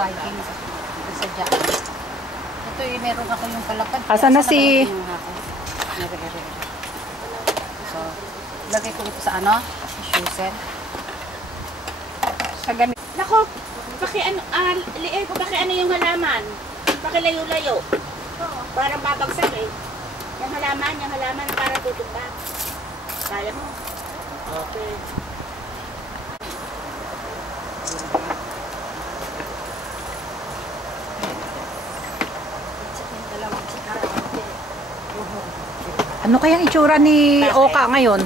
Viking. Sa dyan. Ito yung meron ako yung palapad. Asan na si... So, lagay ko ito sa ano? Shoesen. Sa ganito. Nako, paki ano yung halaman? Pakilayo-layo. Parang babagsak eh. Yung halaman parang tutumba. Kaya mo? Okay. Ano kayang itsura ni Oka ngayon?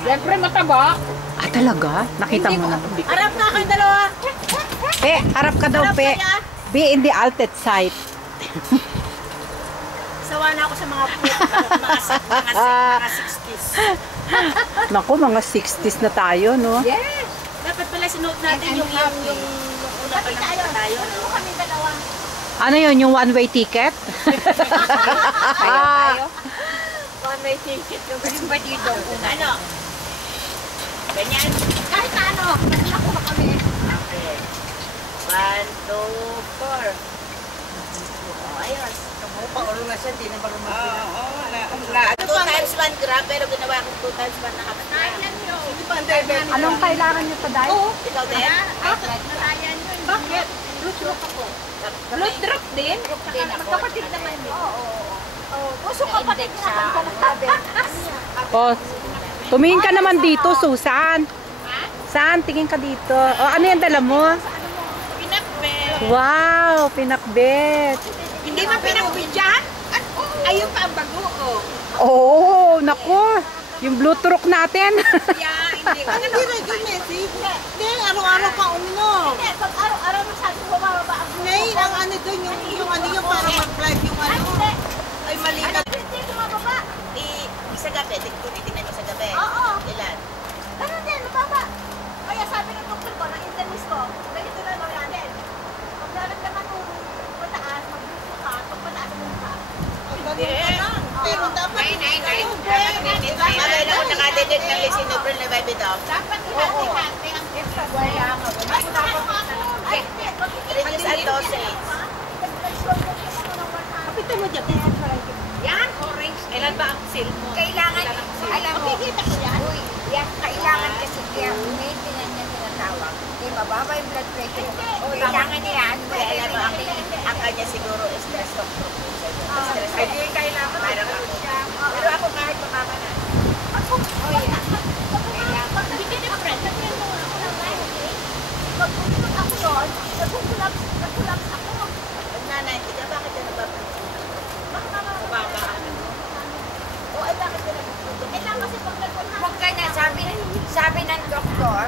Siyempre mataba. Ah, talaga? Nakita mo na. Harap na kayong dalawa. Pe, harap ka daw, Pe. Be in the altet side. Sawa na ako sa mga mga 60s. Naku, mga 60s na tayo, no? Yes! Dapat pala sinuot natin yung una pa lang tayo. Ano kami dalawa? Ano yun, yung one-way ticket? One-way ticket. Yung ba dito? Ano? Ganyan? Kahit na ano. Nakuha kami. Okay. 1, 2, 4. Ayos. Paulo na siya, di na ba lumabas? Oo. 2 times 1 gram, pero ginawa ko 2 times 1 na half gram. Hindi pa ang debe. Anong kailangan nyo sa diet? Oo. Ikaw din? Bakit? Blood drop ako. Blood drop din? Magkapatid naman yun. Oo. Puso kapatid naman pala sabi. Oh, tumingin ka naman dito, Susan. Saan? Tingin ka dito. Oh, ano yung dala mo? Pinakbet. Wow, pinakbet. Hindi ba pinakbet dyan? Ayun pa ang bago, oh. Oh, naku. Yung blue truck natin. Yeah, hindi. Ano di na yung message? Hindi, araw-araw ka uminom. Hindi, pag araw-araw masyado bumababa ang buko. Ngayon, ang ano doon, yung ano yung para mag-flight yung Ay, ano. hindi. Ay, mali ka. Hindi bumababa. Sa gabi, tinitingnan mo sa gabi. Oo. Ilan? Ganun din, bumaba. Kaya sabi ng doktor ko, ng internist ko, ganito na gawin natin. Pag naramdaman mo mataas, mag-gusto ka, pag mataas mo ka. Ganun ka lang. Pero dapat Magayon ako nakadedit ng lisinopril na Vibidoff. Dapat ihati-hati ang extra. Wala nga. Mas dapat ay, hindi. Reduce at dosage. Kapitan mo dyan. Yan, orange. Ilan ba ang seal mo? Kailangan, alam mo, Makikita ko yan. uy, yan, kailangan kasi kaya maintenance niya tinatawag. Hindi, mababa yung blood pressure. Kailangan niya, ano ba, Kaya alam mo, ang kanya siguro is stress control. Stress control. kailangan, Parang ako. Pero ako kahit mababa na. Hindi ka different. Sabihin mo ako lang ngayon, okay? Pag pumunod ako doon, nag-collapse ako. Pag nanay, hindi ka bakit ka nababa? Mababa. O, ay bakit ka nag-collapse? Kailangan kasi pag nag-collapse. huwag ka na, sabi ng doktor,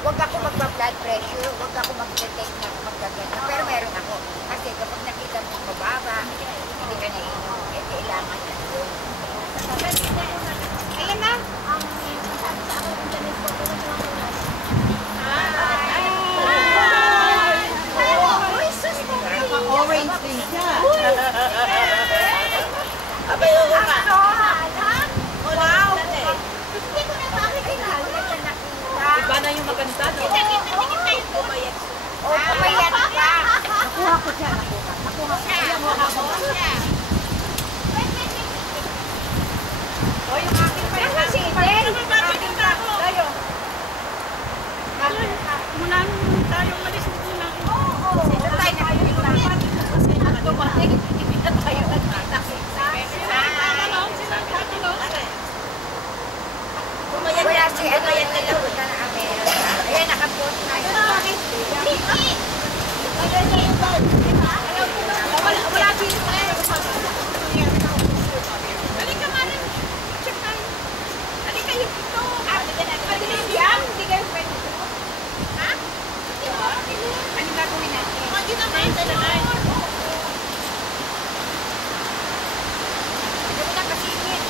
huwag ako magpa-blood pressure, huwag ako mag-detect na magkaganda. Pero meron ako. Kasi kapag nakita mo mababa, hindi ka na inom. Eh, kailangan na yun. Ayan na. Ang sabi sa ako ng Janice ko, kung ano ako na. orange din siya. Abay, oo ka. Wow! Hindi ko na makikita. Iba na yung maganda, no? Pumayat. O, pumayat ka. Nakuha ko siya, nakuha ko. Ayan mo ako. O, yung aking pa. Ano si Eden? Tayo. Mula nung tayo malis muna. Oo. Ito tayo nakikita. Automatic. Hindi na tayo nagtatakita. Wala si ano yan na punta na Amerika. Ayan, nakapost na yun. Wala dito tayo. Halika nga rin. Check tayo. Halika yung ito. Madilim yan. Hindi kayo pwede ito. Ha? Ano gagawin natin? Hindi naman. Ito na kasingit.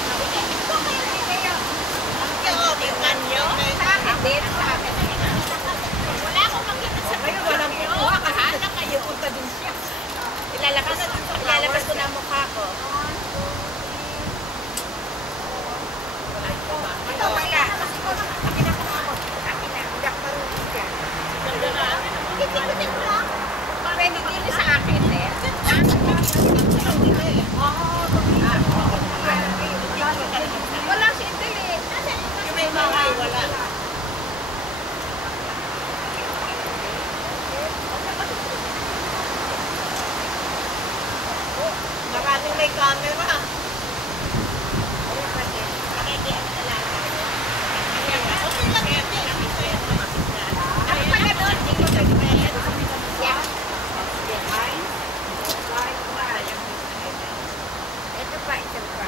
Wala akong makita sa kayo. Walang kuha. Kahanan kayo. Punta din siya. Ilalabas ko na ang mukha ko. Ito kaya. Akin na. Akin na. Hindi ako marunong siya. Titik-titik lang. may camera. Ito pa, ito pa.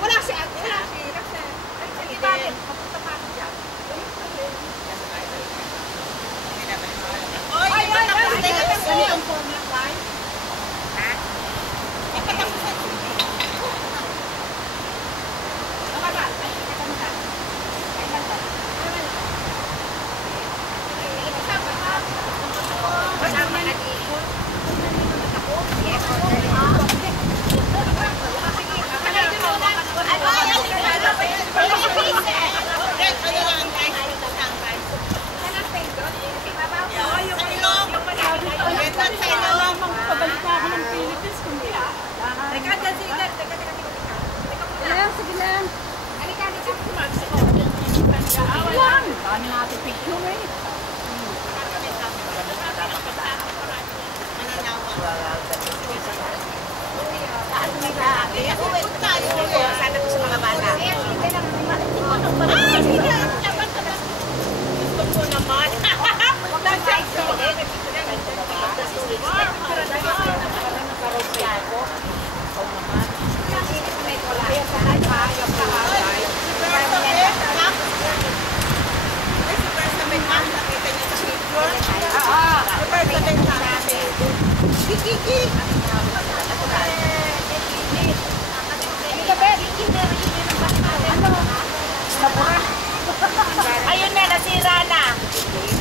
Wala si Roxanne. Di ba? Papunta pa ako dyan. Oy, patapos na yung Ganitong formula line. Ha? Ipatapos na. Mababa. Ay, ito muna. Ay, banda. Kasama ka dito. Yes, Pabalik pa ako ng Philippines kundi Teka, sige lang. Sige lang. Halika. Lang. Dami natin picture eh. Sana ko sa mga bata. Gusto ko naman. Ayun na, nasira na.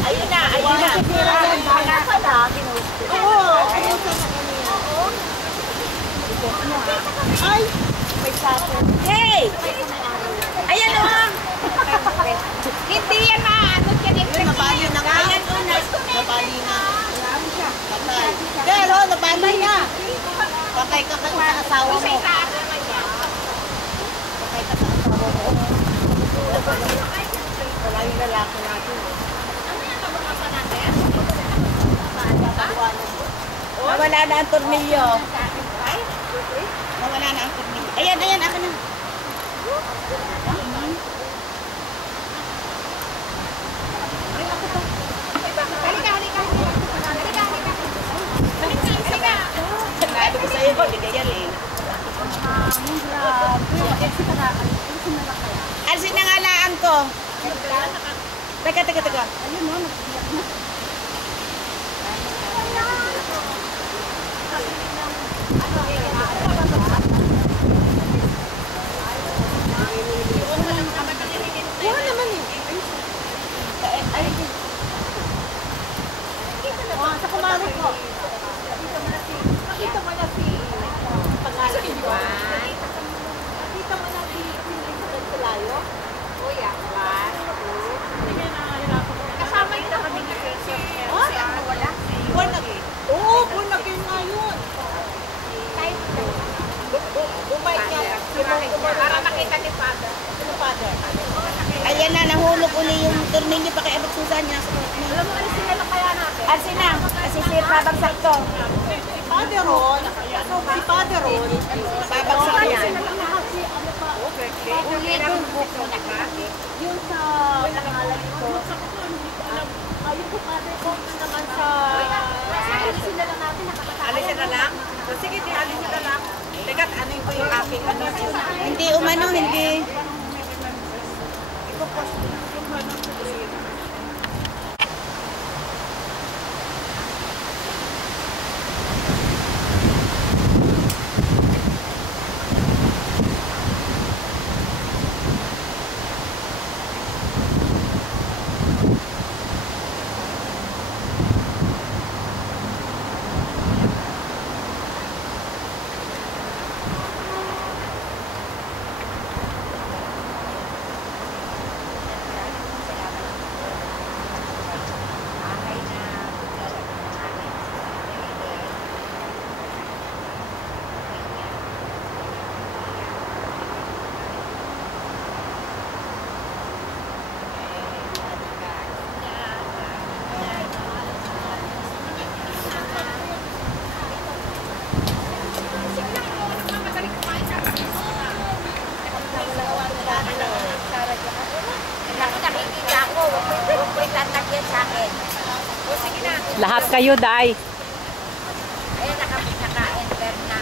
Ayun na. Ay! Hey! Ayan o! Hindi yan maano yan. Nabali na nga. Ayan o, nabali na. Patay. Pero, nabali na. Patay ka sa asawa mo. Patay ka sa asawa mo. Wala yung lalaki natin. Ano yan? Kabangasa natin? Nawala na ang tornilyo. Nawala na ang tornilyo. Ayan, akin na. Sabi ko sa'yo, bigay yan eh. Alsin na nga laan ko. Teka. Ayun mo, nagbiyak na. Wala naman eh. Sa kumari ko. Nakita mo na si pangalan ko. Nakita mo na si Sulayo. Kuya. Kasama yun ako ng si ano wala? Oo, buwan na kayo nga yun. Bumay ka. Para makita ni Father. Ayan na, nahulog uli yung tornilyo pa kay Abot Susan niya. Alam mo, alisin na lang kaya natin. Alisin na, kasi sir, babagsak to. Si Father Ron, babagsak yan. uli yung buko na ka. Yung sa pangalan ko. Ayun po pare ko naman sa... Alisin na lang natin, nakakatawa. Alisin na lang? Sige, alisin na lang. Teka, ano yung aking ano? Hindi umano, hindi. Lahat kayo, Day. Ayun, naka-enter na.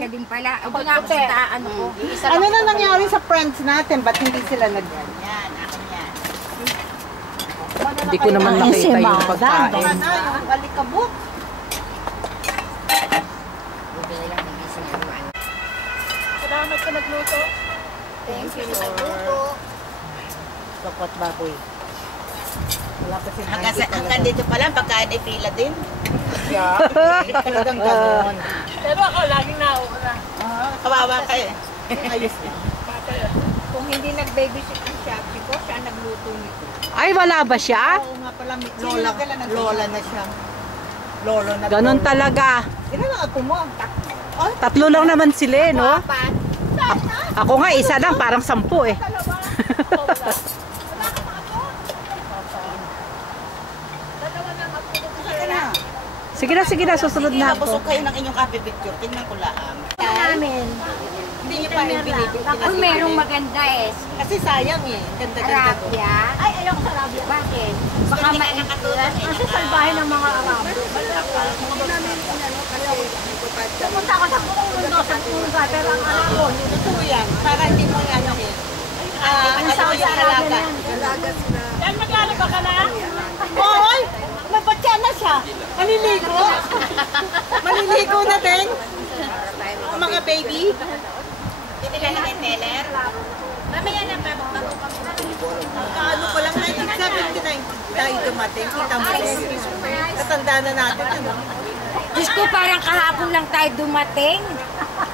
Kaya din pala. Huwag nga ako sa ano ko. Ano na nangyari sa friends natin? Ba't hindi sila nag-yan? Hindi ko naman nakita yung pagkain. Baka na, yung alikabok. Bumili lang ng isang haluan. Salamat sa nagluto. Thank you, Lord. Kapot baboy. Wala pa si hanggang dito pa lang, pagkain ay pila din. Yeah. Talagang gano'n. Pero ako laging nauuna. Kawawa ka eh. Ayos na. Kung hindi nag-babysit ang Shopee ko, siya nagluto nito. Ay, wala ba siya? Oo nga pala, lola na siya. Lolo na. Ganon talaga. Ilan ang apo mo? 3 lang naman sila, no? Apat. Ako nga, isa lang, parang 10 eh. Sige na, susunod na ako. Busog kayo ng inyong copy picture. Tingnan ko lang. Namin. Hindi niyo pa yung binibig. Kung merong maganda eh. Kasi sayang eh. Ganda-ganda to. Arabia. Ay, ayoko sa Arabia. Bakit? Baka nakatulad. Kasi salbahe ng mga Arabo. Pumunta ako sa buong mundo, sa buong lugar, pero ang alam ko, Totoo yan. Para hindi mo yan eh. Saudi Arabia yan. Yan, magkano ba ka na? Hoy! Nabatya na siya. Maliligo. Maliligo na din. Ang mga baby. Tinila na kay Teller. Mamaya na, bago kami. Kaano ko lang, 1979 tayo dumating. Kita mo din. Katanda na natin. Ano? Diyos ko, parang kahapon lang tayo dumating.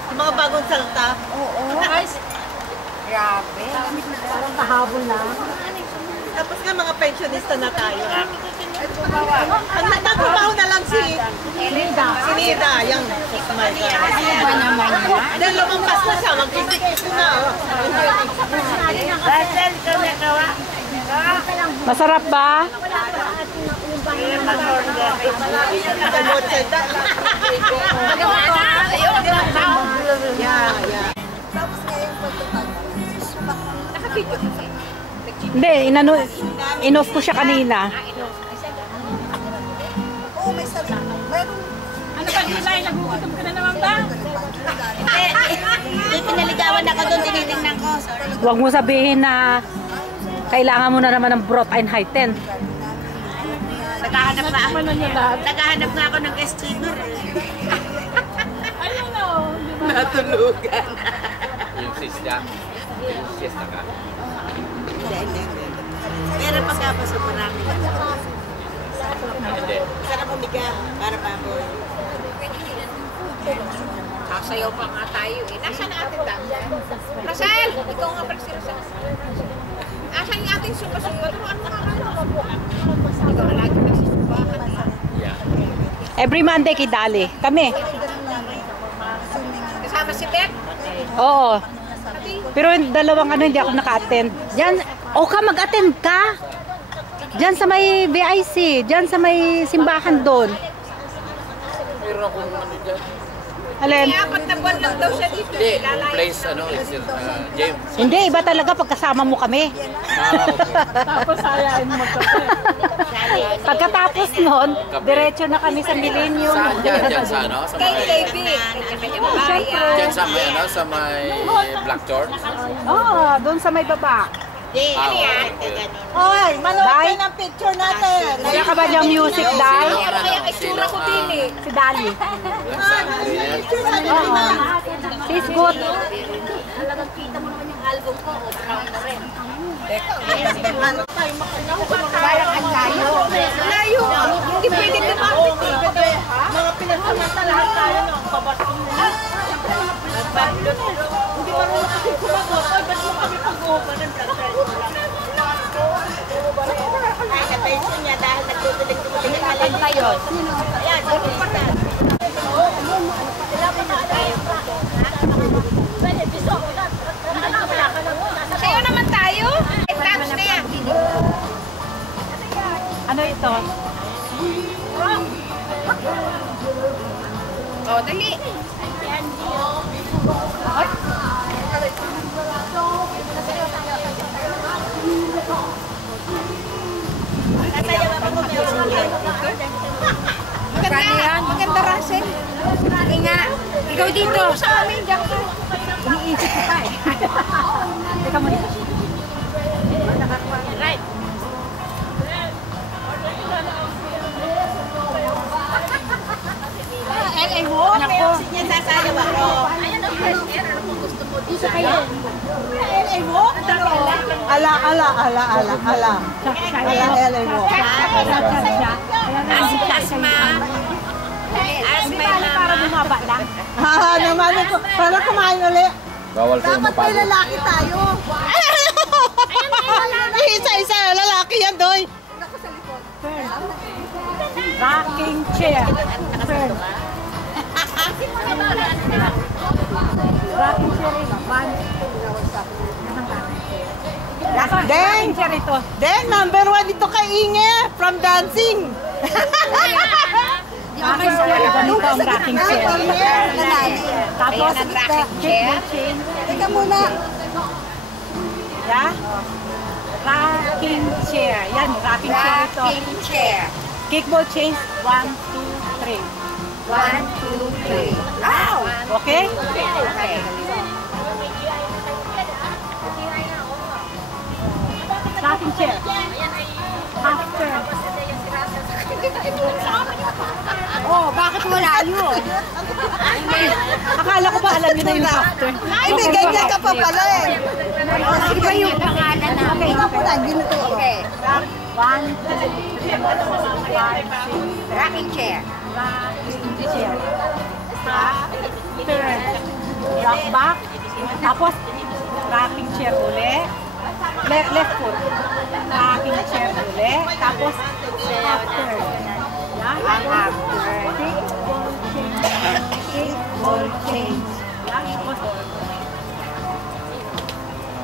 Yung mga bagong salta. Oo. Grabe. Parang kahabol na. Tapos nga mga pensionista na tayo. Ang nagtatrabaho na lang si Nida. Si Nida. Yung my God. Ano ba naman yan? Dahil lumampas na siya. Mag-isip na. Masarap ba? Hindi, in-off ko siya kanina. Ano ba, July? Nagugutom ka na naman ba? Hindi, pinaligawan ako doon. Tinitingnan ko. Huwag mo sabihin na kailangan mo na naman ng broth and heighten. Naghahanap na ako ng guest dinner. Ayun o. Natulugan. Yung siesta ka. Pero pagkapasok marami na. Hindi. Sarap umiga para baboy. Sasayaw pa nga tayo eh. Nasaan na ating dami? Rosel! Ikaw nga pala si Rosel. Nasaan yung ating supa-supa? Turuan mo nga kayo. Ikaw na lagi nagsisubahan. Yeah. Every Monday kidali. Kami. Kasama si Bek? Oo. Pero yung dalawang hindi ako naka-attend. Diyan, ka mag-attend ka. Diyan sa may BIC. Diyan sa may simbahan doon. Alin? Kaya 4 na buwan lang daw siya dito. Hindi, yung place, is James. Hindi, iba talaga pagkasama mo kami. Okay. Tapos ayain mo magkape. Pagkatapos nun, diretso na kami sa Millennium. Saan dyan? Dyan sa Sa Kay may... KB. Dyan sa may sa may Black Church? Oo, doon sa may baba. Okay. Hoy, manood Dai? kayo ng picture natin. Kaya ka ba niyang music, Dai? Kaya itsura ko din eh. Si Dali. Oo. She's good. Talagang kita mo naman yung album ko. O, brown na rin. Parang ang layo. Layo. Hindi pwede lumapit eh. Mga pinagsamantalahan tayo ng pabasong na. Hindi marunong kasi kumagot. Ay, ba't mo kami pag-uban ng blood pressure lang? Ay, na-pension niya dahil nagtutulig-tulig ang alam tayo. Ayan, pagpupuntan. Sayo naman tayo. Tapos na yan. Ano ito? O, dali. Maganda, maganda Russell. Sige nga, ikaw dito. Sa amin, diyan ka. Iniisip ko pa eh. Teka muna. Right. LA mo? Nako. Niya sasayaw ako. Ayan ang fresh air. Ano kung gusto mo dito? LA mo? Ala. Ala, LA mo. Asma. Asma yung Para mama. bumaba lang. Naman ito. Para kumain ulit. Bawal kayo mapagod. Lalaki tayo. Isa-isa, lalaki yan, Doy. Rocking chair. Rocking chair ito. Rocking chair ito. Then, number 1 dito kay Inge from dancing. Rocking chair. Ganito ang rocking chair. Tapos, Ayan ang rocking chair. Teka muna. yeah? Rocking chair. Yan, rocking chair ito. Rocking chair. Kickball change. 1, 2, 3. 1, 2, 3. Wow! Okay? Okay. Rocking chair. Half turn. Oh, bakit wala yun? Akala ko ba alam niyo na yung half turn? Ay, may ganyan ka pa pala eh. Iba yung pangalan namin. Okay. 1, 2, 3, 4, 5, 6, Rocking chair. rocking chair. Half turn. Rock back. Tapos, rocking chair uli. Left foot. Rocking chair uli. Tapos, half turn. Yan. Half turn. Kickball change. Kickball change. Yan. Tapos,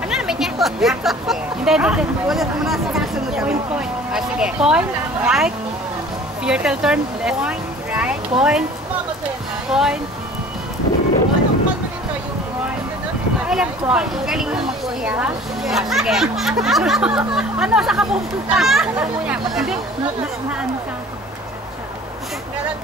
Ano naman niya? Rocking chair. hindi. Ulit muna sa kasunod. Point. Oh, sige. Point, right. Turtle turn, left. Point, right. Point. Point. Alam ko. Galing mo magsuya. Sige. Ano, sa kapupunta? Ano muna? Hindi, na-ano ka.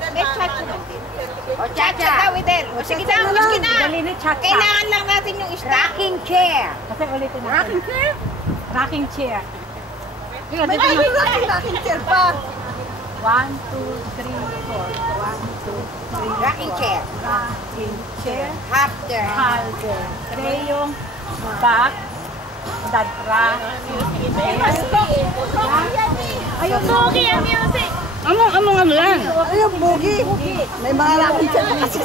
May chacha lang din. O, chacha. O, sige na, sige na. Dali ni Chacha. Kailangan lang natin yung rocking chair. Kasi ulitin natin. Rocking chair? Rocking chair. Sige, Ay, dito yung... rocking chair pa. 1, 2, 3, 4. 1, 2, 3, Rocking chair. Rocking chair. Half turn. Halter. Three yung back. Dadra. Ayun, Boogie ang music. Ano yan? Ayun, boogie. May mga rocking chair kasi.